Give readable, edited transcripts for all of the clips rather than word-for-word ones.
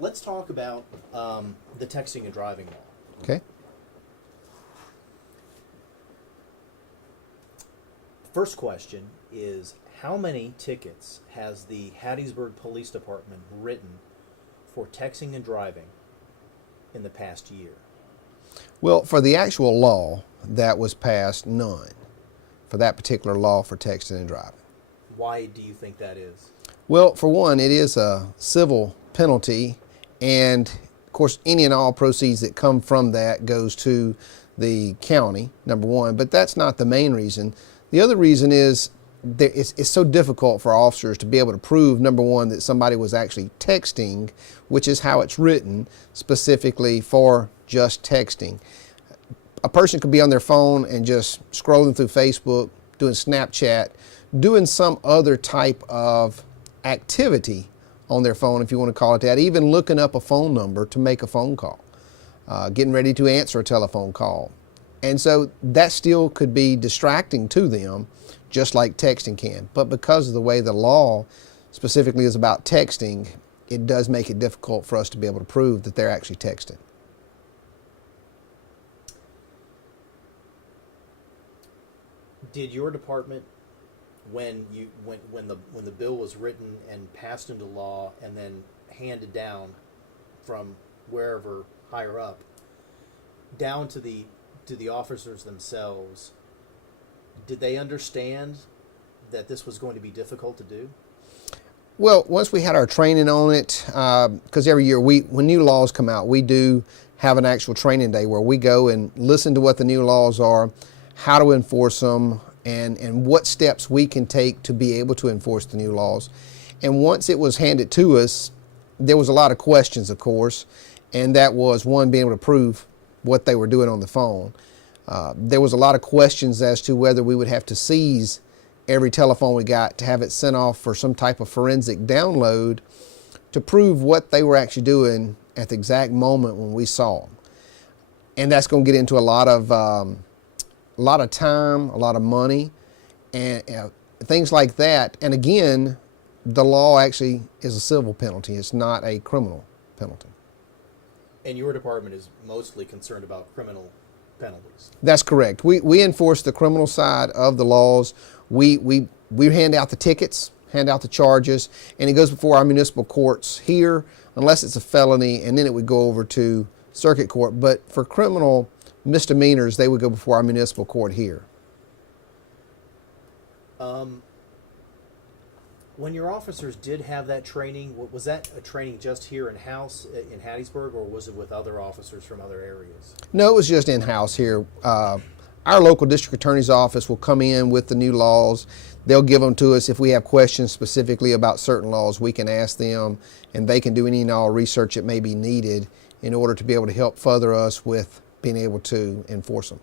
let's talk about the texting and driving law. Okay. First question is, how many tickets has the Hattiesburg Police Department written for texting and driving in the past year? Well, for the actual law that was passed, none. For that particular law for texting and driving. Why do you think that is? Well, for one, it is a civil penalty, and of course any and all proceeds that come from that goes to the county, number one, but that's not the main reason. The other reason is that it's so difficult for officers to be able to prove, number one, that somebody was actually texting, which is how it's written specifically for just texting. A person could be on their phone and just scrolling through Facebook, doing Snapchat, doing some other type of activity on their phone, if you want to call it that, even looking up a phone number to make a phone call, getting ready to answer a telephone call. And so that still could be distracting to them, just like texting can. But because of the way the law specifically is about texting, it does make it difficult for us to be able to prove that they're actually texting. Did your department, when the bill was written and passed into law and then handed down from wherever higher up down to the officers themselves, did they understand that this was going to be difficult to do? Well, once we had our training on it, because every year when new laws come out, we do have an actual training day where we go and listen to what the new laws are, how to enforce them, and what steps we can take to be able to enforce the new laws. And once it was handed to us, there was a lot of questions, of course, and that was, one, being able to prove what they were doing on the phone. There was a lot of questions as to whether we would have to seize every telephone we got to have it sent off for some type of forensic download to prove what they were actually doing at the exact moment when we saw them. And that's going to get into a lot of time, a lot of money, and things like that. And again, the law actually is a civil penalty. It's not a criminal penalty. And your department is mostly concerned about criminal penalties. That's correct. We enforce the criminal side of the laws. We hand out the tickets, hand out the charges, and it goes before our municipal courts here, unless it's a felony, and then it would go over to circuit court. But for criminal misdemeanors, they would go before our municipal court here. When your officers did have that training, was that a training just here in-house in Hattiesburg, or was it with other officers from other areas? No, it was just in-house here. Our local district attorney's office will come in with the new laws. They'll give them to us. If we have questions specifically about certain laws, we can ask them, and they can do any and all research that may be needed in order to be able to help further us with being able to enforce them.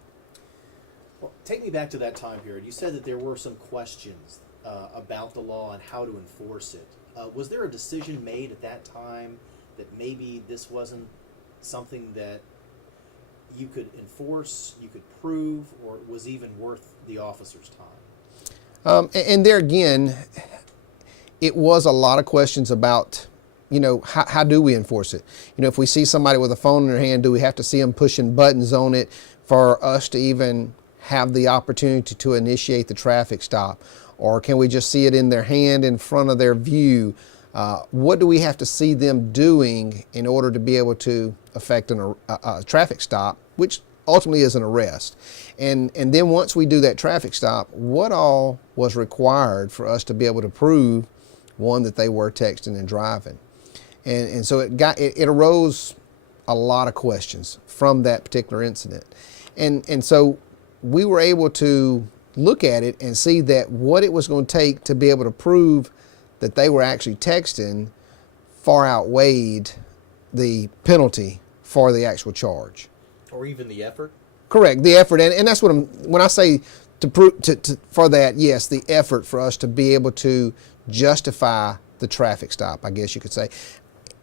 Well, take me back to that time period. You said that there were some questions about the law and how to enforce it. Was there a decision made at that time that maybe this wasn't something that you could enforce, you could prove, or was even worth the officer's time? And there again, it was a lot of questions about, how do we enforce it? If we see somebody with a phone in their hand, do we have to see them pushing buttons on it for us to even have the opportunity to initiate the traffic stop? Or can we just see it in their hand in front of their view? What do we have to see them doing in order to be able to effect a traffic stop, which ultimately is an arrest? And then once we do that traffic stop, what all was required for us to be able to prove, one, that they were texting and driving? And so it arose a lot of questions from that particular incident. And so we were able to look at it and see that what it was going to take to be able to prove that they were actually texting far outweighed the penalty for the actual charge. Or even the effort? Correct, the effort. And that's what when I say to prove for that, yes, the effort for us to be able to justify the traffic stop, I guess you could say.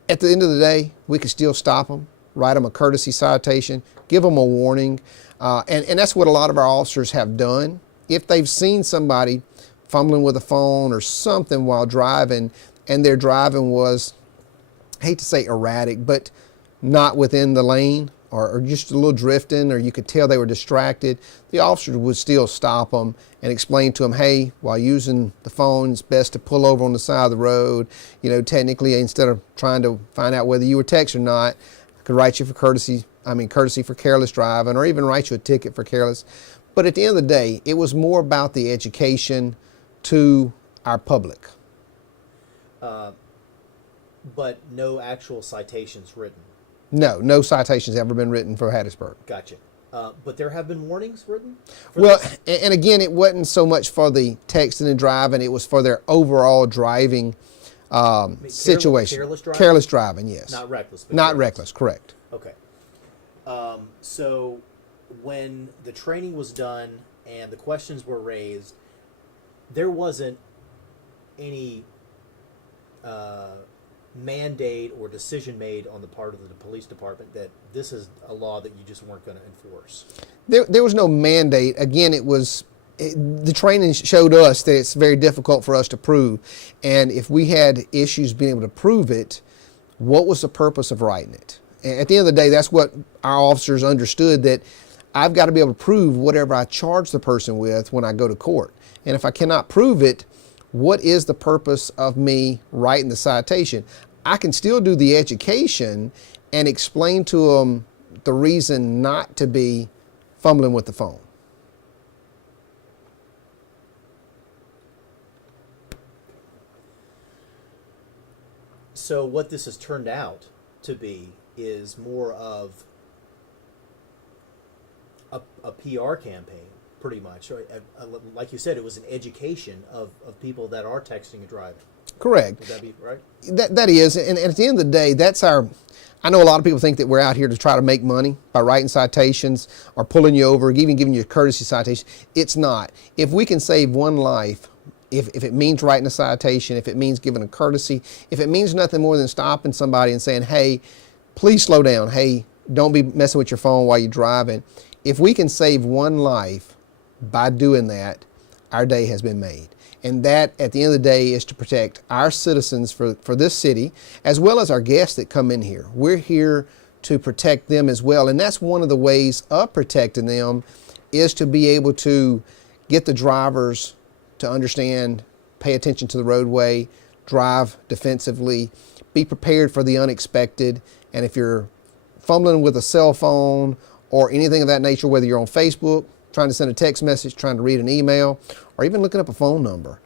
At the end of the day, we could still stop them, write them a courtesy citation, give them a warning, and that's what a lot of our officers have done. If they've seen somebody fumbling with a phone or something while driving, and their driving hate to say erratic, but not within the lane, or just a little drifting, or you could tell they were distracted, the officer would still stop them and explain to them, hey, while using the phone, it's best to pull over on the side of the road. You know, technically, instead of trying to find out whether you were texting or not, I could write you for courtesy for careless driving, or even write you a ticket for careless. But at the end of the day, it was more about the education to our public. But no actual citations written. No citations ever been written for Hattiesburg. Gotcha. But there have been warnings written? Well, and again, it wasn't so much for the texting and driving, it was for their overall driving situation. Careless driving? Careless driving, yes. Not reckless. But Not careless. reckless, correct. Okay. So when the training was done and the questions were raised, there wasn't any mandate or decision made on the part of the police department that this is a law that you just weren't going to enforce. There was no mandate. Again, the training showed us that it's very difficult for us to prove. And if we had issues being able to prove it, what was the purpose of writing it? And at the end of the day, that's what our officers understood, that I've got to be able to prove whatever I charge the person with when I go to court. And if I cannot prove it, what is the purpose of me writing the citation? I can still do the education and explain to them the reason not to be fumbling with the phone. So what this has turned out to be is more of a PR campaign, pretty much. Like you said, it was an education of people that are texting and driving. Correct. Would that be right? That is, and at the end of the day, I know a lot of people think that we're out here to try to make money by writing citations or pulling you over, even giving you a courtesy citation. It's not. If we can save one life, if it means writing a citation, if it means giving a courtesy, if it means nothing more than stopping somebody and saying, hey, please slow down. Hey, don't be messing with your phone while you're driving. If we can save one life by doing that, our day has been made. And that, at the end of the day, is to protect our citizens for this city, as well as our guests that come in here. We're here to protect them as well. And that's one of the ways of protecting them, is to be able to get the drivers to understand, pay attention to the roadway, drive defensively, be prepared for the unexpected. And if you're fumbling with a cell phone or anything of that nature, whether you're on Facebook, trying to send a text message, trying to read an email, or even looking up a phone number,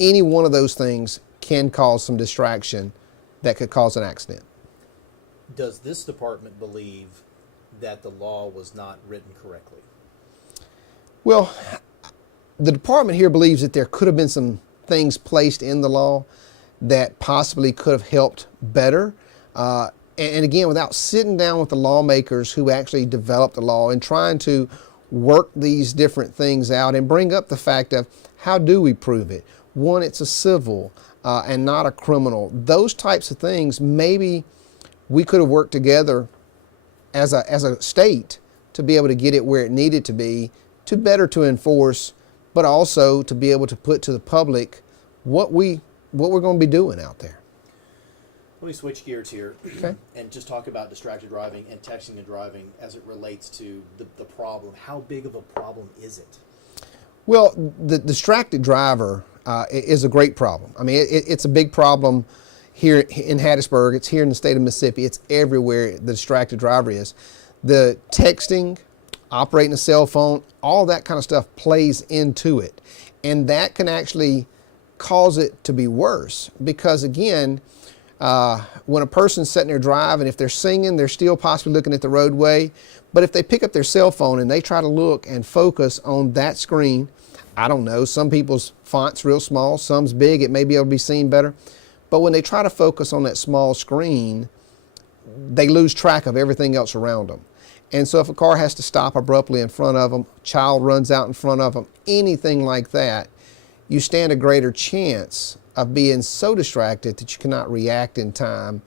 any one of those things can cause some distraction that could cause an accident. Does this department believe that the law was not written correctly? Well, the department here believes that there could have been some things placed in the law that possibly could have helped better. And again, without sitting down with the lawmakers who actually developed the law and trying to work these different things out and bring up the fact of how do we prove it? One, it's a civil and not a criminal. Those types of things, maybe we could have worked together as a state to be able to get it where it needed to be, to better to enforce, but also to be able to put to the public what we're going to be doing out there. Let me switch gears here Okay. and just talk about distracted driving and texting and driving as it relates to the problem. How big of a problem is it? Well, the distracted driver is a great problem. I mean, it's a big problem here in Hattiesburg. It's here in the state of Mississippi. It's everywhere the distracted driver is. The texting, operating a cell phone, all that kind of stuff plays into it. And that can actually cause it to be worse because, again, when a person's sitting there driving, if they're singing, they're still possibly looking at the roadway. But if they pick up their cell phone and they try to look and focus on that screen, I don't know, some people's font's real small, some's big, it may be able to be seen better. But when they try to focus on that small screen, they lose track of everything else around them. And so if a car has to stop abruptly in front of them, child runs out in front of them, anything like that, you stand a greater chance of being so distracted that you cannot react in time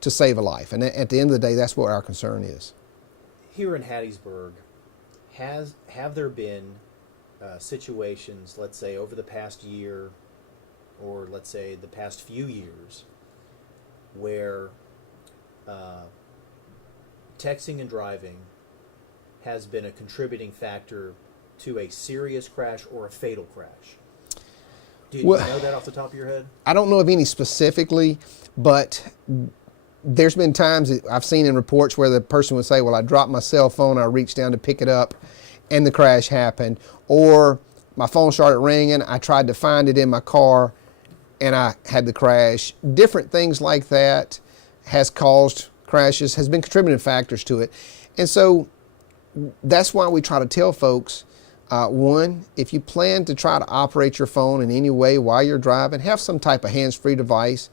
to save a life. And at the end of the day, that's what our concern is. Here in Hattiesburg, have there been situations, let's say over the past year, or let's say the past few years, where texting and driving has been a contributing factor to a serious crash or a fatal crash? Do you know that off the top of your head? I don't know of any specifically, but there's been times that I've seen in reports where the person would say, well, I dropped my cell phone, I reached down to pick it up, and the crash happened. Or my phone started ringing, I tried to find it in my car, and I had the crash. Different things like that has caused crashes, has been contributing factors to it. And so that's why we try to tell folks, one, if you plan to try to operate your phone in any way while you're driving, have some type of hands-free device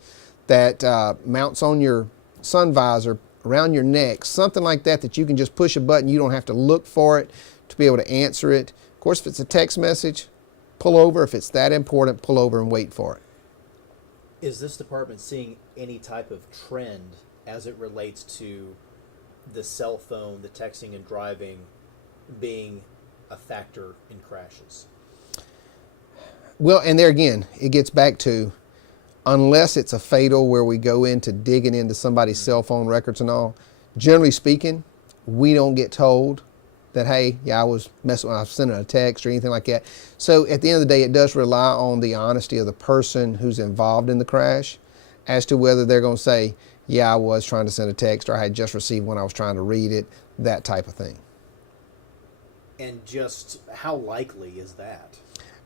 that mounts on your sun visor, around your neck, something like that, that you can just push a button. You don't have to look for it to be able to answer it. Of course, if it's a text message, pull over. If it's that important, pull over and wait for it. Is this department seeing any type of trend as it relates to the cell phone, the texting and driving being a factor in crashes? Well, and there again, it gets back to, unless it's a fatal where we go into digging into somebody's cell phone records and all, generally speaking, we don't get told that, hey, yeah, I was sending a text or anything like that. So at the end of the day, it does rely on the honesty of the person who's involved in the crash as to whether they're going to say, yeah, I was trying to send a text, or I had just received one, I was trying to read it, that type of thing. And just how likely is that?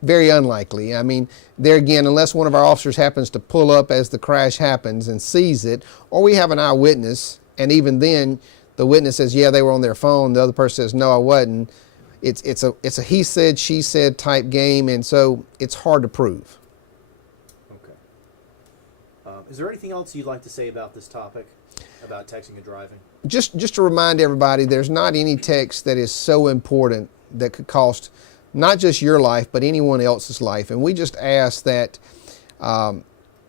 Very unlikely. I mean, there again, unless one of our officers happens to pull up as the crash happens and sees it, or we have an eyewitness, and even then the witness says, yeah, they were on their phone, the other person says, no, I wasn't. It's a he said, she said type game, and so it's hard to prove. Okay. Is there anything else you'd like to say about this topic, about texting and driving? Just to remind everybody, there's not any text that is so important that could cost not just your life, but anyone else's life. And we just ask that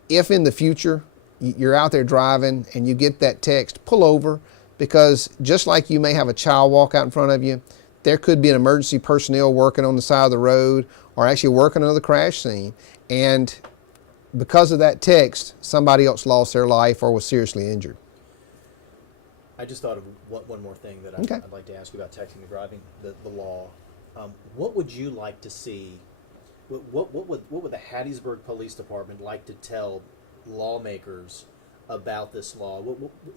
if in the future you're out there driving and you get that text, pull over, because just like you may have a child walk out in front of you, there could be an emergency personnel working on the side of the road or actually working on the crash scene. And because of that text, somebody else lost their life or was seriously injured. I just thought of one more thing that I'd like to ask you about texting and driving, the law. What would you like to see? What would the Hattiesburg Police Department like to tell lawmakers about this law?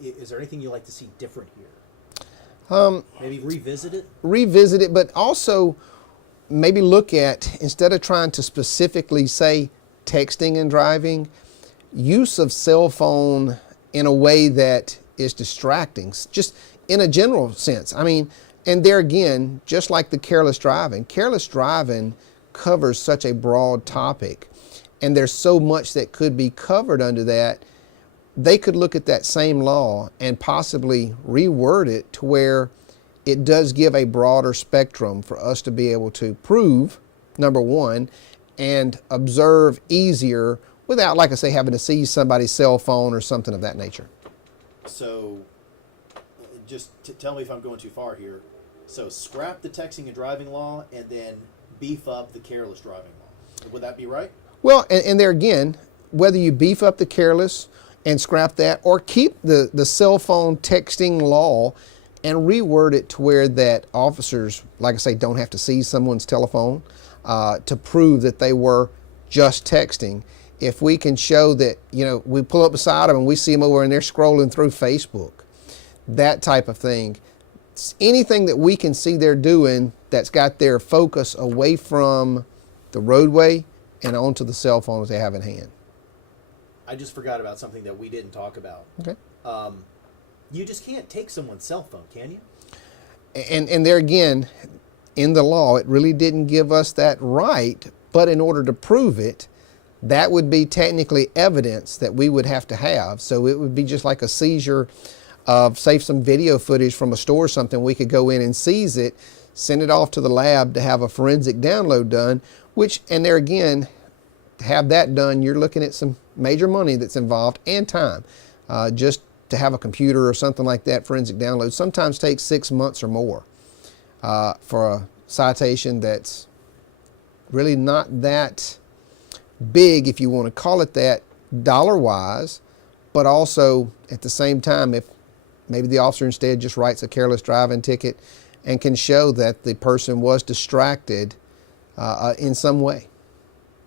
Is there anything you'd like to see different here? Maybe revisit it? Revisit it, but also maybe look at, instead of trying to specifically say texting and driving, use of cell phone in a way that is distracting, just in a general sense. I mean, and there again, just like the careless driving covers such a broad topic, and there's so much that could be covered under that. They could look at that same law and possibly reword it to where it does give a broader spectrum for us to be able to prove, number one, and observe easier without, like I say, having to seize somebody's cell phone or something of that nature. So, just tell me if I'm going too far here. So, scrap the texting and driving law and then beef up the careless driving law. Would that be right? Well, and there again, whether you beef up the careless and scrap that, or keep the cell phone texting law and reword it to where that officers, like I say, don't have to seize someone's telephone to prove that they were just texting. If we can show that, you know, we pull up beside them and we see them over and they're scrolling through Facebook, that type of thing. Anything that we can see they're doing that's got their focus away from the roadway and onto the cell phones they have in hand. I just forgot about something that we didn't talk about. Okay. You just can't take someone's cell phone, can you? And there again, in the law, it really didn't give us that right, but in order to prove it, that would be technically evidence that we would have to have. So it would be just like a seizure of, say, some video footage from a store or something. We could go in and seize it, send it off to the lab to have a forensic download done, which, and there again, to have that done, you're looking at some major money that's involved and time. Just to have a computer or something like that, forensic download, sometimes takes 6 months or more for a citation that's really not that big, if you want to call it that, dollar-wise, but also at the same time, if maybe the officer instead just writes a careless driving ticket and can show that the person was distracted in some way.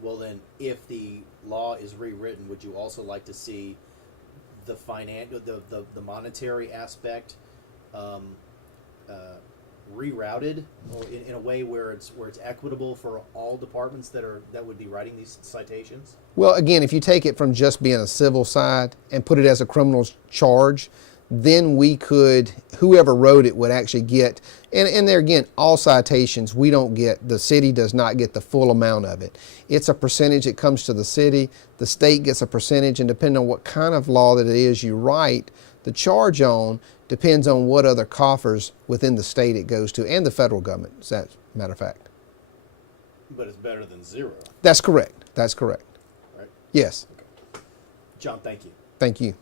Well, then, if the law is rewritten, would you also like to see the the monetary aspect rerouted, or in a way where it's equitable for all departments that would be writing these citations? Well, again, if you take it from just being a civil side and put it as a criminal charge, then we could, whoever wrote it would actually get, and there again, all citations, we don't get, the city does not get the full amount of it. It's a percentage that comes to the city, the state gets a percentage, and depending on what kind of law that it is you write the charge on, depends on what other coffers within the state it goes to, and the federal government, as a matter of fact. But it's better than zero. That's correct. That's correct. Right? Yes. Okay. John, thank you. Thank you.